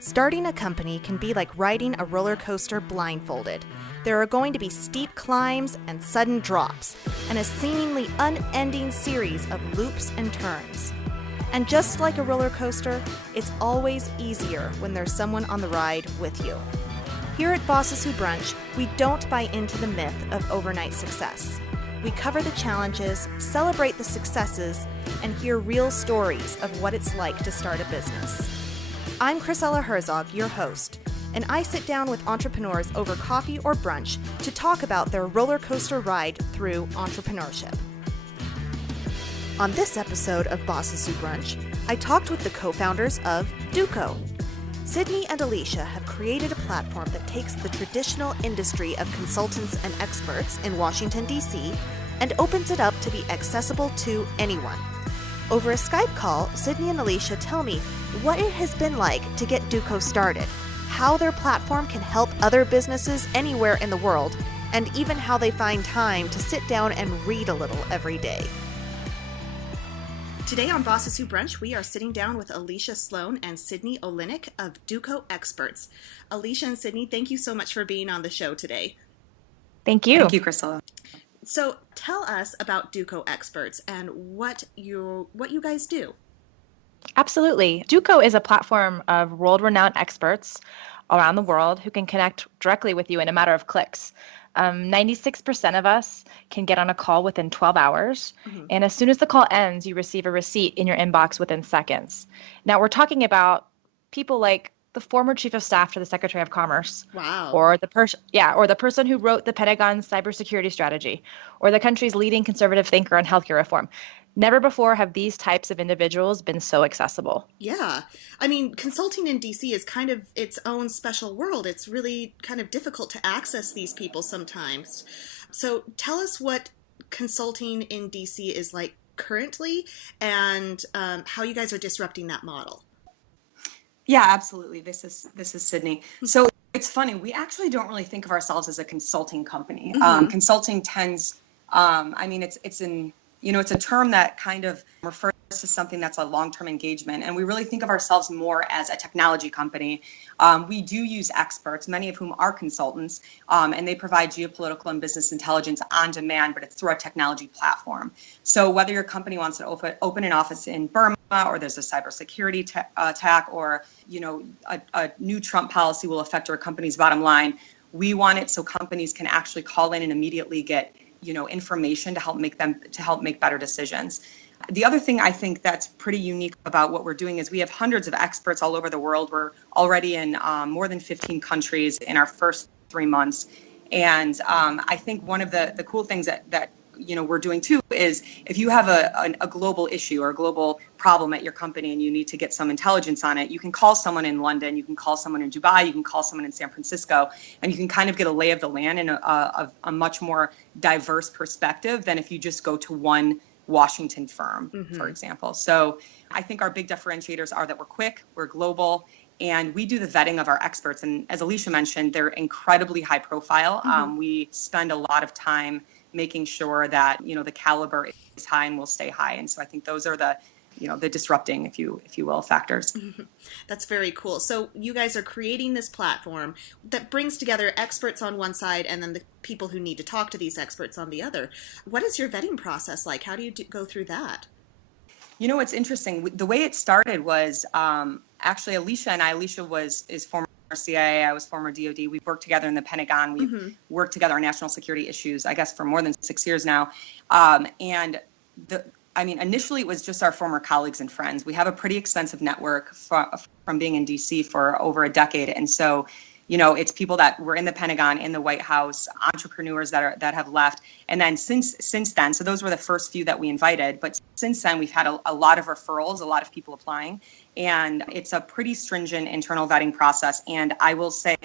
Starting a company can be like riding a roller coaster blindfolded. There are going to be steep climbs and sudden drops, and a seemingly unending series of loops and turns. And just like a roller coaster, it's always easier when there's someone on the ride with you. Here at Bosses Who Brunch, we don't buy into the myth of overnight success. We cover the challenges, celebrate the successes, and hear real stories of what it's like to start a business. I'm Chrisella Herzog, your host, and I sit down with entrepreneurs over coffee or brunch to talk about their roller coaster ride through entrepreneurship. On this episode of Bosses Who Brunch, I talked with the co-founders of DuCo. Sidney and Alicia have created a platform that takes the traditional industry of consultants and experts in Washington, D.C., and opens it up to be accessible to anyone. Over a Skype call, Sidney and Alicia tell me what it has been like to get DuCo started, how their platform can help other businesses anywhere in the world, and even how they find time to sit down and read a little every day. Today on Bosses Who Brunch, we are sitting down with Alicia Sloan and Sidney Olinyk of DuCo Experts. Alicia and Sidney, thank you so much for being on the show today. Thank you. Thank you, Chrisella. So tell us about DuCo Experts and what you guys do. Absolutely. DuCo is a platform of world-renowned experts around the world who can connect directly with you in a matter of clicks. 96% of us can get on a call within 12 hours. Mm-hmm. And as soon as the call ends, you receive a receipt in your inbox within seconds. Now, we're talking about people like the former chief of staff to the Secretary of Commerce. Wow. Or the person who wrote the Pentagon's cybersecurity strategy, or the country's leading conservative thinker on healthcare reform. Never before have these types of individuals been so accessible. Yeah. I mean, consulting in DC is kind of its own special world. It's really kind of difficult to access these people sometimes. So tell us what consulting in DC is like currently and how you guys are disrupting that model. Yeah, absolutely. This is Sidney. So it's funny. We actually don't really think of ourselves as a consulting company. Mm-hmm. Consulting tends, it's a term that kind of refers to something that's a long-term engagement. And we really think of ourselves more as a technology company. We do use experts, many of whom are consultants, and they provide geopolitical and business intelligence on demand, but it's through our technology platform. So whether your company wants to open an office in Burma, or there's a cybersecurity attack, or a new Trump policy will affect our company's bottom line, we want it so companies can actually call in and immediately get information to help make better decisions. The other thing I think that's pretty unique about what we're doing is we have hundreds of experts all over the world. We're already in more than 15 countries in our first 3 months. And I think one of the cool things that we're doing too is if you have a global issue or a global problem at your company and you need to get some intelligence on it, you can call someone in London, you can call someone in Dubai, you can call someone in San Francisco, and you can kind of get a lay of the land and a much more diverse perspective than if you just go to one Washington firm, mm-hmm. for example. So I think our big differentiators are that we're quick, we're global, and we do the vetting of our experts. And as Alicia mentioned, they're incredibly high profile. Mm-hmm. We spend a lot of time making sure that, the caliber is high and will stay high. And so I think those are the disrupting, if you will, factors. Mm-hmm. That's very cool. So you guys are creating this platform that brings together experts on one side and then the people who need to talk to these experts on the other. What is your vetting process like? How do you go through that? It's interesting. The way it started was actually Alicia is former CIA, I was former DOD. We've worked together in the Pentagon. We've mm-hmm. worked together on national security issues, I guess, for more than 6 years now. Initially it was just our former colleagues and friends. We have a pretty extensive network from being in DC for over a decade. And so, it's people that were in the Pentagon, in the White House, entrepreneurs that have left. And then since then, so those were the first few that we invited. But since then, we've had a lot of referrals, a lot of people applying. And it's a pretty stringent internal vetting process. And I will say,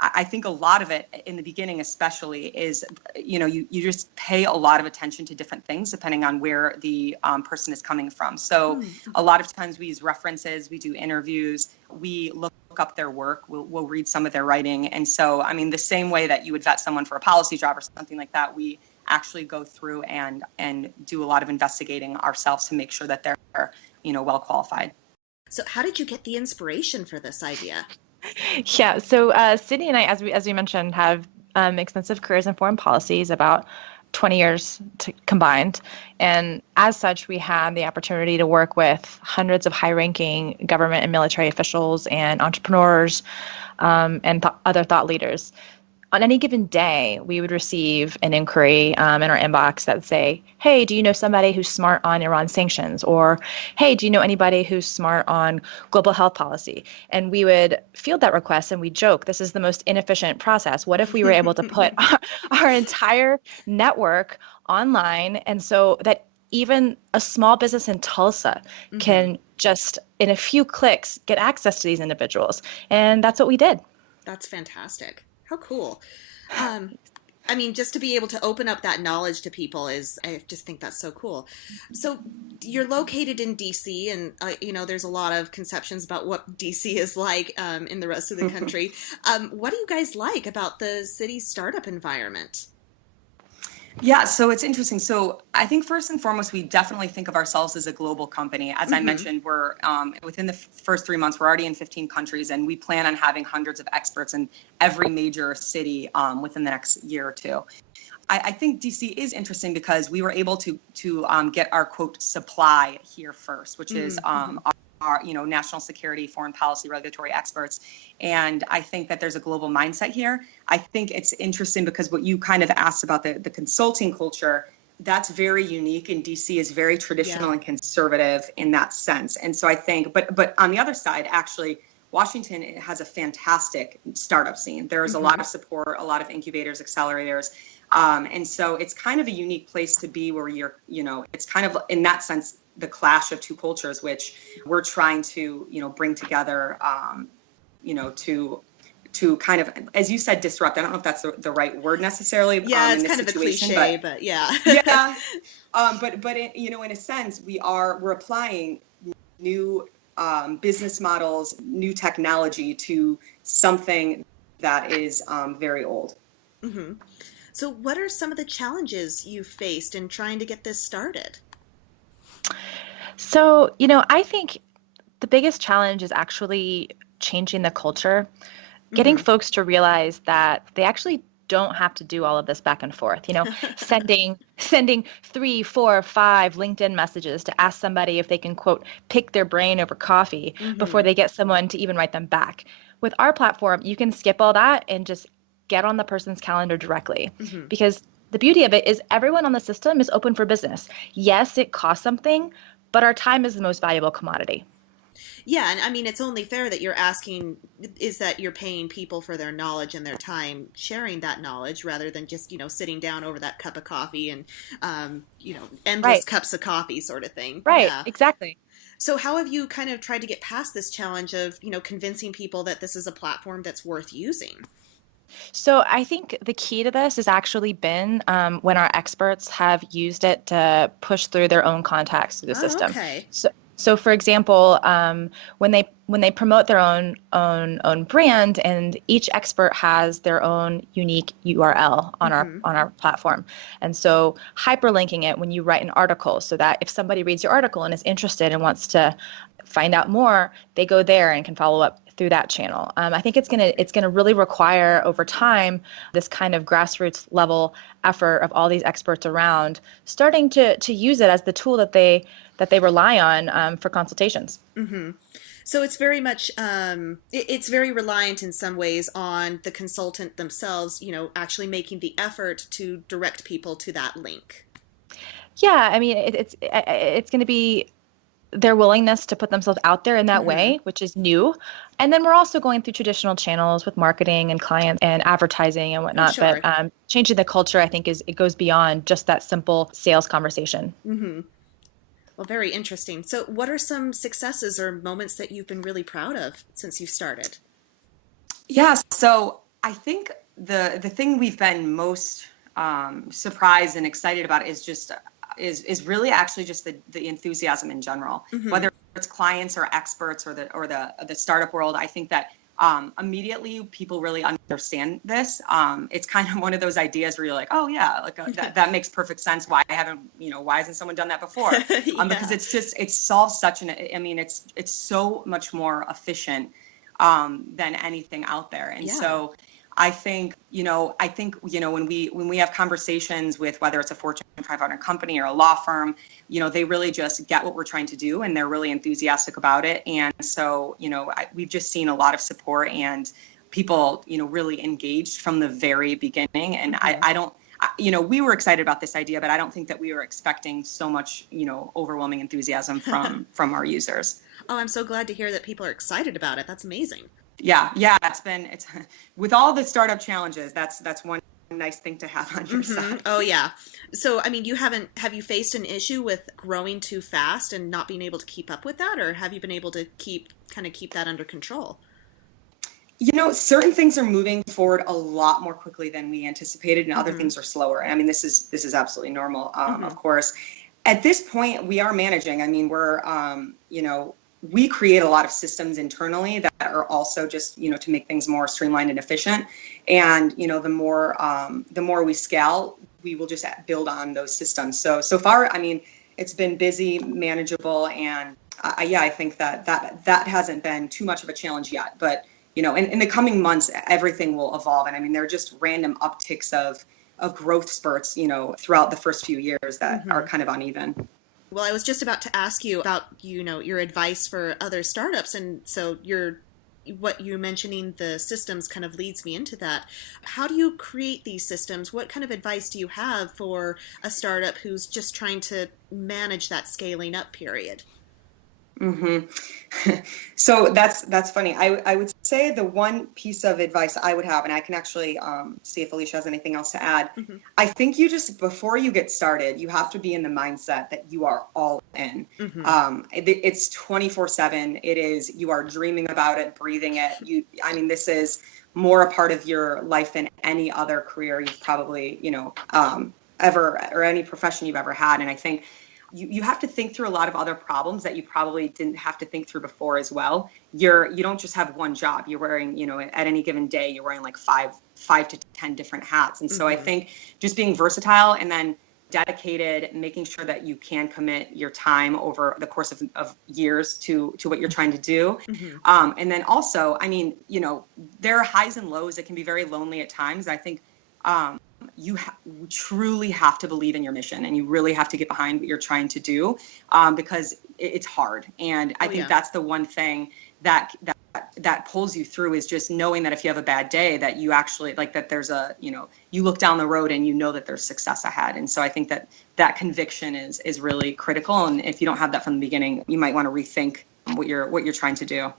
I think a lot of it in the beginning, especially, is, you just pay a lot of attention to different things depending on where the person is coming from. So a lot of times we use references, we do interviews, we look up their work, we'll read some of their writing. And so, the same way that you would vet someone for a policy job or something like that, we actually go through and do a lot of investigating ourselves to make sure that they're, well qualified. So how did you get the inspiration for this idea? Yeah, so Sydney and I, as we mentioned, have extensive careers in foreign policies, about 20 years combined. And as such, we had the opportunity to work with hundreds of high-ranking government and military officials and entrepreneurs and other thought leaders. On any given day, we would receive an inquiry in our inbox that would say, hey, do you know somebody who's smart on Iran sanctions? Or, hey, do you know anybody who's smart on global health policy? And we would field that request and we joke, this is the most inefficient process. What if we were able to put our entire network online, and so that even a small business in Tulsa can just, in a few clicks, get access to these individuals? And that's what we did. That's fantastic. How cool. I mean, just to be able to open up that knowledge to people I just think that's so cool. So you're located in DC, and, there's a lot of conceptions about what DC is like in the rest of the country. What do you guys like about the city's startup environment? Yeah, so it's interesting. So I think first and foremost, we definitely think of ourselves as a global company. As I mentioned, we're within the first 3 months, we're already in 15 countries, and we plan on having hundreds of experts in every major city within the next year or two. I think DC is interesting because we were able to get our quote supply here first, which is our national security, foreign policy, regulatory experts. And I think that there's a global mindset here. I think it's interesting because what you kind of asked about the consulting culture, that's very unique, and DC is very traditional and conservative in that sense. And so I think, but on the other side, actually, Washington has a fantastic startup scene. There is a lot of support, a lot of incubators, accelerators. And so it's kind of a unique place to be where it's kind of, in that sense, the clash of two cultures, which we're trying to, bring together, to kind of, as you said, disrupt. I don't know if that's the right word necessarily. Yeah, it's in this kind situation, of a cliche, but yeah. Yeah. But in a sense, we're applying new business models, new technology to something that is very old. Mm-hmm. So what are some of the challenges you faced in trying to get this started? So, I think the biggest challenge is actually changing the culture, getting folks to realize that they actually don't have to do all of this back and forth, sending 3, 4, 5 LinkedIn messages to ask somebody if they can, quote, pick their brain over coffee before they get someone to even write them back. With our platform, you can skip all that and just get on the person's calendar directly, because the beauty of it is everyone on the system is open for business. Yes, it costs something, but our time is the most valuable commodity. Yeah, and I mean, it's only fair that you're asking is that you're paying people for their knowledge and their time sharing that knowledge rather than just, sitting down over that cup of coffee and, endless cups of coffee sort of thing. Right, yeah. Exactly. So how have you kind of tried to get past this challenge of, convincing people that this is a platform that's worth using? So I think the key to this has actually been when our experts have used it to push through their own contacts through the system. Okay. So for example, when they promote their own brand, and each expert has their own unique URL on our platform, and so hyperlinking it when you write an article, so that if somebody reads your article and is interested and wants to find out more, they go there and can follow up through that channel. I think it's gonna really require over time this kind of grassroots level effort of all these experts around starting to use it as the tool that they rely on for consultations. So it's very much it's very reliant in some ways on the consultant themselves, actually making the effort to direct people to that link. Yeah, I mean it's going to be their willingness to put themselves out there in that way, which is new. And then we're also going through traditional channels with marketing and clients and advertising and whatnot. Sure. But changing the culture, I think, it goes beyond just that simple sales conversation. Well, very interesting. So what are some successes or moments that you've been really proud of since you've started? Yeah, so I think the thing we've been most surprised and excited about is really actually just the enthusiasm in general, whether it's clients or experts or the startup world. I think that Immediately people really understand this. It's kind of one of those ideas where you're like, oh yeah, like that makes perfect sense. Why hasn't someone done that before? Because it solves such it's so much more efficient than anything out there. And so I think when we have conversations with whether it's a Fortune 500 company or a law firm, they really just get what we're trying to do and they're really enthusiastic about it. And so, we've just seen a lot of support and people, really engaged from the very beginning. And I don't, we were excited about this idea, but I don't think that we were expecting so much, overwhelming enthusiasm from our users. Oh, I'm so glad to hear that people are excited about it. That's amazing. Yeah. It's with all the startup challenges, that's one nice thing to have on your side. Oh yeah. So, have you faced an issue with growing too fast and not being able to keep up with that? Or have you been able to keep that under control? Certain things are moving forward a lot more quickly than we anticipated and other things are slower. And this is absolutely normal. Of course, at this point we are managing. We're, we create a lot of systems internally that are also just, to make things more streamlined and efficient. And, the more we scale, we will just build on those systems. So far, it's been busy, manageable. And I think that hasn't been too much of a challenge yet. But, in the coming months, everything will evolve. And there are just random upticks of growth spurts, throughout the first few years that are kind of uneven. Well, I was just about to ask you about, your advice for other startups. And so what you're mentioning, the systems kind of leads me into that. How do you create these systems? What kind of advice do you have for a startup who's just trying to manage that scaling up period? So that's funny. I would say the one piece of advice I would have, and I can actually see if Alicia has anything else to add. I think you just, before you get started, you have to be in the mindset that you are all in. It's 24/7. It is, you are dreaming about it, breathing it. This is more a part of your life than any other career you've probably, ever, or any profession you've ever had. And I think you have to think through a lot of other problems that you probably didn't have to think through before as well. You don't just have one job. You're wearing, at any given day, you're wearing like five to 10 different hats. And so I think just being versatile and then dedicated, making sure that you can commit your time over the course of years to what you're trying to do. And then also, there are highs and lows. It can be very lonely at times. I think, you truly have to believe in your mission and you really have to get behind what you're trying to do, because it's hard. And I think that's the one thing that pulls you through, is just knowing that if you have a bad day, that you actually, like, that there's you look down the road and you know that there's success ahead. And so I think that conviction is really critical. And if you don't have that from the beginning, you might want to rethink what you're trying to do.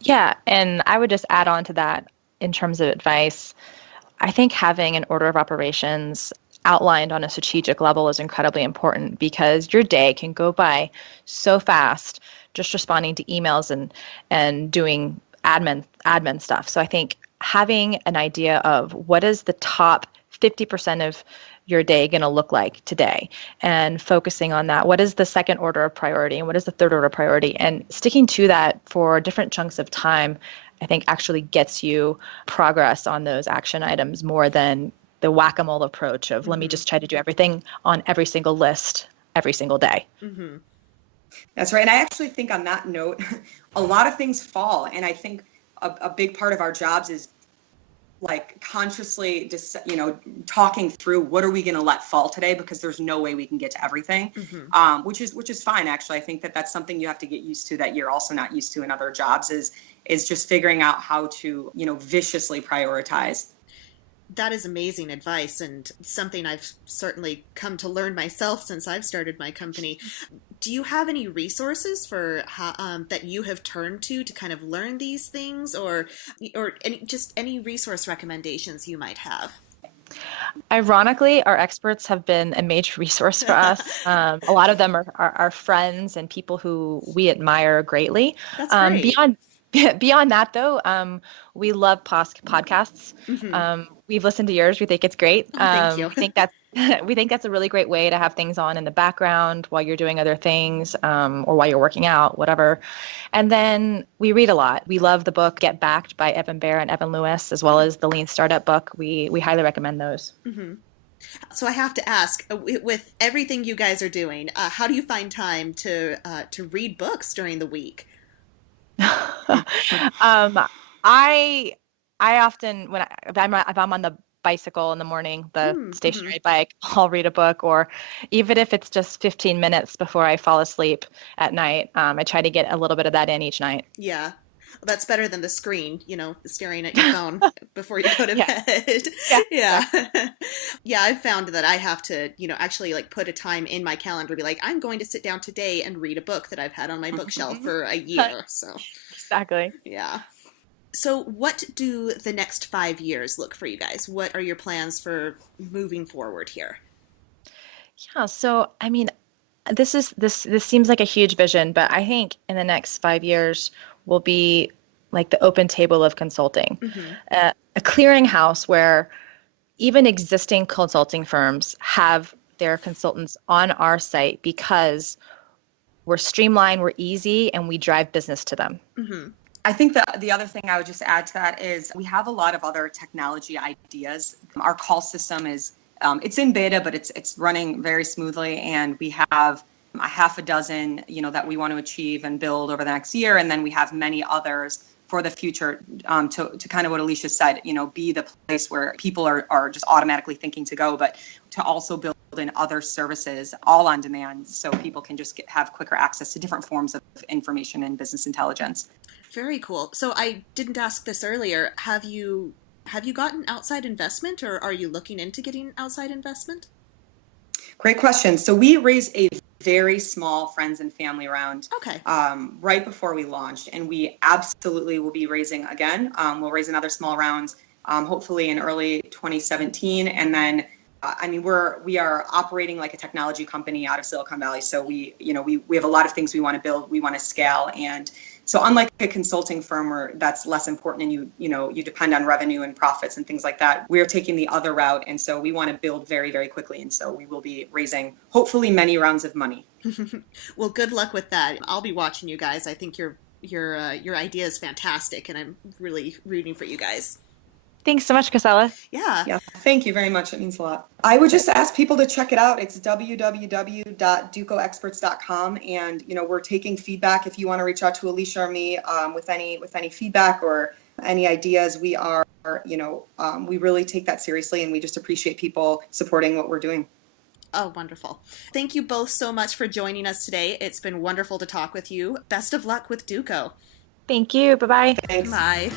Yeah. And I would just add on to that in terms of advice. I think having an order of operations outlined on a strategic level is incredibly important, because your day can go by so fast just responding to emails and doing admin stuff. So I think having an idea of what is the top 50% of your day going to look like today, and focusing on that. What is the second order of priority and what is the third order of priority, and sticking to that for different chunks of time, I think actually gets you progress on those action items more than the whack-a-mole approach of let me just try to do everything on every single list every single day. That's right. And I actually think on that note, a lot of things fall. And I think a big part of our jobs is like consciously just, talking through what are we going to let fall today, because there's no way we can get to everything, which is fine. Actually, I think that's something you have to get used to, that you're also not used to in other jobs, is just figuring out how to, viciously prioritize. That is amazing advice, and something I've certainly come to learn myself since I've started my company. Do you have any resources for that you have turned to kind of learn these things, or any resource recommendations you might have? Ironically, our experts have been a major resource for us. A lot of them are friends and people who we admire greatly. That's great. Beyond that, though, we love podcasts. We've listened to yours. We think it's great. Thank you. We think We think that's a really great way to have things on in the background while you're doing other things, or while you're working out, whatever. And then we read a lot. We love the book Get Backed by Baehr and Evan Lewis, as well as the Lean Startup book. We highly recommend those. Mm-hmm. So I have to ask, with everything you guys are doing, how do you find time to read books during the week? I often, if I'm on the bicycle in the morning, the stationary bike, I'll read a book, or even if it's just 15 minutes before I fall asleep at night, I try to get a little bit of that in each night. Yeah. Well, that's better than the screen, staring at your phone before you go to bed. Yeah. Yeah, I've found that I have to, actually like put a time in my calendar, be like, I'm going to sit down today and read a book that I've had on my bookshelf for a year. So exactly. Yeah. So what do the next 5 years look for you guys? What are your plans for moving forward here? Yeah, so I mean, this seems like a huge vision, but I think in the next 5 years will be like the open table of consulting, a clearinghouse where even existing consulting firms have their consultants on our site because we're streamlined, we're easy, and we drive business to them. Mm-hmm. I think that the other thing I would just add to that is we have a lot of other technology ideas. Our call system is, it's in beta, but it's running very smoothly. And we have a half a dozen, that we want to achieve and build over the next year. And then we have many others for the future, to kind of what Alicia said, be the place where people are just automatically thinking to go, but to also build in other services all on demand so people can just have quicker access to different forms of information and business intelligence. Very cool. So I didn't ask this earlier. Have you gotten outside investment, or are you looking into getting outside investment? Great question. So we raised a very small friends and family round right before we launched, and we absolutely will be raising again. We'll raise another small round, hopefully in early 2017, and then we are operating like a technology company out of Silicon Valley. So we have a lot of things we want to build, we want to scale, and so unlike a consulting firm where that's less important and you depend on revenue and profits and things like that, we're taking the other route. And so we want to build very, very quickly. And so we will be raising hopefully many rounds of money. Well, good luck with that. I'll be watching you guys. I think your idea is fantastic, and I'm really rooting for you guys. Thanks so much, Casella. Yeah. Thank you very much. It means a lot. I would just ask people to check it out. It's www.ducoexperts.com. And, we're taking feedback. If you want to reach out to Alicia or me with any feedback or any ideas, we are, we really take that seriously, and we just appreciate people supporting what we're doing. Oh, wonderful. Thank you both so much for joining us today. It's been wonderful to talk with you. Best of luck with DuCo. Thank you. Bye-bye. Thanks. Bye.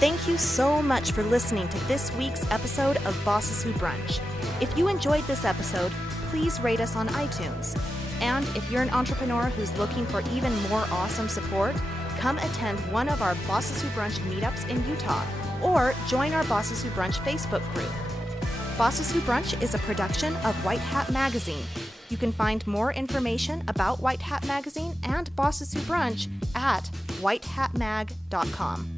Thank you so much for listening to this week's episode of Bosses Who Brunch. If you enjoyed this episode, please rate us on iTunes. And if you're an entrepreneur who's looking for even more awesome support, come attend one of our Bosses Who Brunch meetups in Utah, or join our Bosses Who Brunch Facebook group. Bosses Who Brunch is a production of White Hat Magazine. You can find more information about White Hat Magazine and Bosses Who Brunch at whitehatmag.com.